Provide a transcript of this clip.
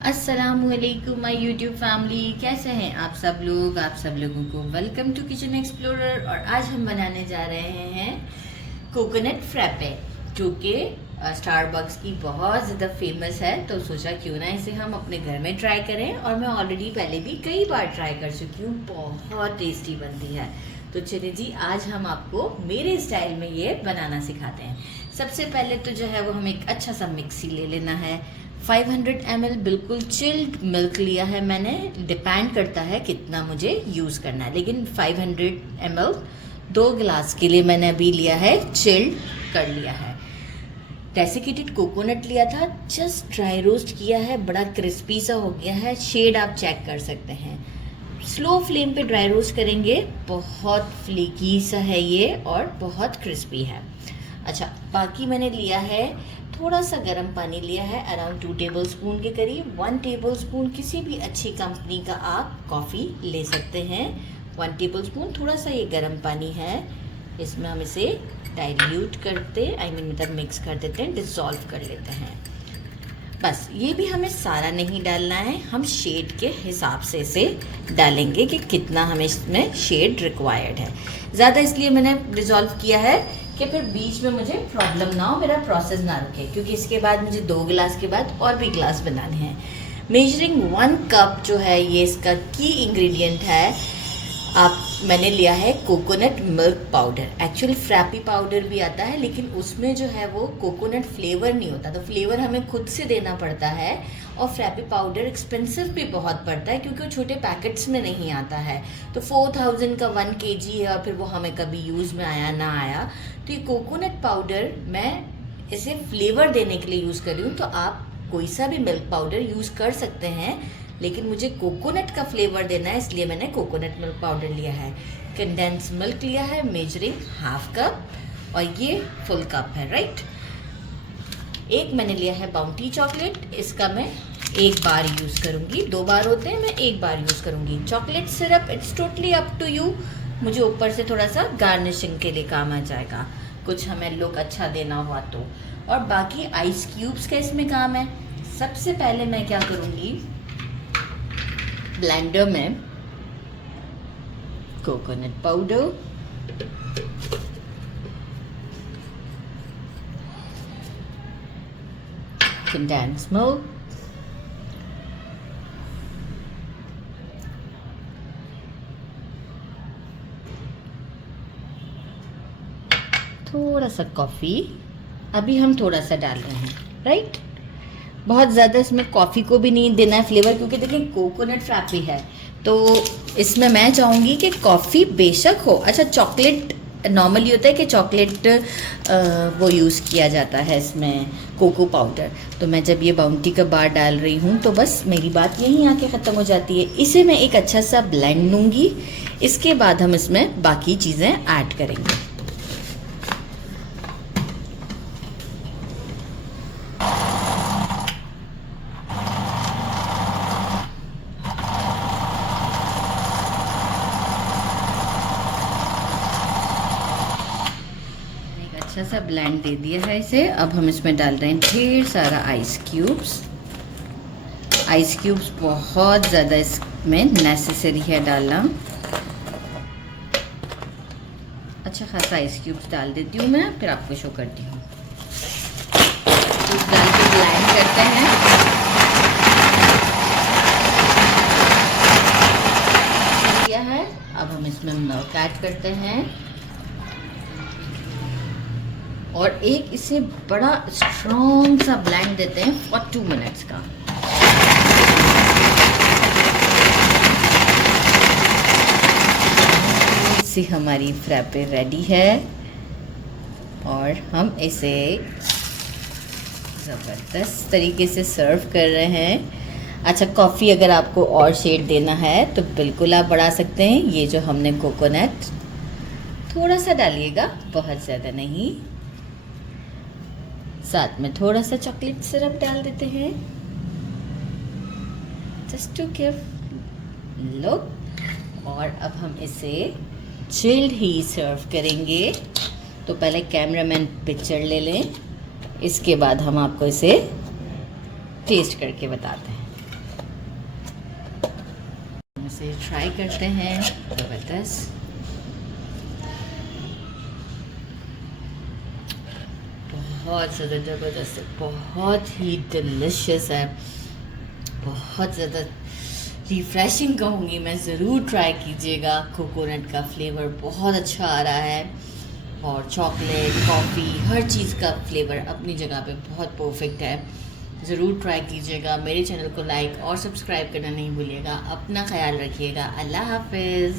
अस्सलामुअलैकुम my YouTube family, कैसे हैं आप सब लोग। आप सब लोगों को वेलकम टू किचन एक्सप्लोरर। और आज हम बनाने जा रहे हैं कोकोनट फ्रैपे, जो कि स्टारबक्स की बहुत ज़्यादा फेमस है। तो सोचा क्यों ना इसे हम अपने घर में ट्राई करें। और मैं ऑलरेडी पहले भी कई बार ट्राई कर चुकी हूँ, बहुत टेस्टी बनती है। तो चलिए जी, आज हम आपको मेरे स्टाइल में ये बनाना सिखाते हैं। सबसे पहले तो जो है वो हमें एक अच्छा सा मिक्सी ले लेना है। 500 ml बिल्कुल चिल्ड मिल्क लिया है मैंने। डिपेंड करता है कितना मुझे यूज़ करना है, लेकिन 500 ml 2 गिलास के लिए मैंने अभी लिया है, चिल्ड कर लिया है। डेसिकेटेड कोकोनट लिया था, जस्ट ड्राई रोस्ट किया है, बड़ा क्रिस्पी सा हो गया है। शेड आप चेक कर सकते हैं। स्लो फ्लेम पे ड्राई रोस्ट करेंगे, बहुत फ्लेकी सा है ये और बहुत क्रिस्पी है। अच्छा, बाकी मैंने लिया है थोड़ा सा गर्म पानी लिया है, अराउंड 2 टेबलस्पून के करीब। 1 टेबलस्पून किसी भी अच्छी कंपनी का आप कॉफ़ी ले सकते हैं। 1 टेबलस्पून थोड़ा सा ये गर्म पानी है, इसमें हम इसे डाइल्यूट करते मतलब मिक्स कर देते हैं, डिसॉल्व कर लेते हैं। बस ये भी हमें सारा नहीं डालना है, हम शेड के हिसाब से इसे डालेंगे कि कितना हमें इसमें शेड रिक्वायर्ड है। ज़्यादा इसलिए मैंने डिसॉल्व किया है कि फिर बीच में मुझे प्रॉब्लम ना हो, मेरा प्रोसेस ना रुके, क्योंकि इसके बाद मुझे 2 गिलास के बाद और भी गिलास बनाने हैं। मेजरिंग 1 कप जो है ये इसका की इंग्रेडिएंट है। मैंने लिया है coconut milk powder. Actually frappe powder भी आता है, लेकिन उसमें जो है वो कोकोनट फ्लेवर नहीं होता, तो फ्लेवर हमें खुद से देना पड़ता है। और फ्रैपी पाउडर एक्सपेंसिव भी बहुत पड़ता है, क्योंकि वो छोटे पैकेट्स में नहीं आता है। तो 4000 का 1 kg है, और फिर वो हमें कभी यूज़ में आया ना आया। तो ये कोकोनट पाउडर मैं इसे फ्लेवर देने के लिए यूज़ कर रही हूँ। तो आप कोई सा भी मिल्क पाउडर यूज़ कर सकते हैं, लेकिन मुझे कोकोनट का फ्लेवर देना है, इसलिए मैंने कोकोनट मिल्क पाउडर लिया है। कंडेंस मिल्क लिया है, मेजरिंग 1/2 कप, और ये फुल कप है, राइट। एक मैंने लिया है बाउंटी चॉकलेट, इसका मैं 1 बार यूज़ करूँगी। 2 बार होते हैं, मैं 1 बार यूज़ करूँगी। Chocolate syrup it's totally up to you, मुझे ऊपर से थोड़ा सा गार्निशिंग के लिए काम आ जाएगा, कुछ हमें लुक अच्छा देना हुआ तो। और बाकी आइस क्यूब्स का इसमें काम है। सबसे पहले मैं क्या करूँगी, ब्लेंडर में कोकोनट पाउडर, कंडेंस मिल्क, थोड़ा सा कॉफ़ी, अभी हम थोड़ा सा डाल रहे हैं, राइट। बहुत ज़्यादा इसमें कॉफ़ी को भी नहीं देना है फ्लेवर, क्योंकि देखिए कोकोनट फ्रैपी है, तो इसमें मैं चाहूँगी कि कॉफ़ी बेशक हो। अच्छा, चॉकलेट नॉर्मली होता है कि चॉकलेट वो यूज़ किया जाता है इसमें, कोको पाउडर। तो मैं जब ये बाउंटी का बार डाल रही हूँ, तो बस मेरी बात यहीं आके ख़त्म हो जाती है। इसे मैं एक अच्छा सा ब्लेंड लूँगी, इसके बाद हम इसमें बाकी चीज़ें ऐड करेंगे। अच्छा सा ब्लेंड दे दिया है इसे। अब हम इसमें डाल रहे हैं ढेर सारा आइस क्यूब्स। आइस क्यूब्स बहुत ज़्यादा इसमें नेसेसरी है डालना। अच्छा खासा आइस क्यूब्स डाल देती हूँ मैं, फिर आपको शो करती हूँ। डाल के ब्लेंड करते हैं। किया है, अब हम इसमें मिल्क ऐड करते हैं, और एक इसे बड़ा स्ट्रॉन्ग सा ब्लेंड देते हैं फॉर 2 मिनट्स का। इसी हमारी फ्रैपे रेडी है, और हम इसे ज़बरदस्त तरीके से सर्व कर रहे हैं। अच्छा, कॉफ़ी अगर आपको और शेड देना है तो बिल्कुल आप बढ़ा सकते हैं। ये जो हमने कोकोनट थोड़ा सा डालिएगा, बहुत ज़्यादा नहीं। साथ में थोड़ा सा चॉकलेट सिरप डाल देते हैं, जस्ट टू गिव लुक। और अब हम इसे चिल्ड ही सर्व करेंगे। तो पहले कैमरामैन पिक्चर ले लें, इसके बाद हम आपको इसे टेस्ट करके बताते हैं। इसे ट्राई करते हैं। ज़बरदस्त, बहुत ज़्यादा ज़बरदस्त है, बहुत ही डिलिशियस है, बहुत ज़्यादा रिफ़्रेशिंग कहूँगी मैं। ज़रूर ट्राई कीजिएगा। कोकोनट का फ्लेवर बहुत अच्छा आ रहा है और चॉकलेट, कॉफ़ी, हर चीज़ का फ्लेवर अपनी जगह पे बहुत परफेक्ट है। ज़रूर ट्राई कीजिएगा। मेरे चैनल को लाइक और सब्सक्राइब करना नहीं भूलिएगा। अपना ख्याल रखिएगा। अल्लाह हाफ़िज़।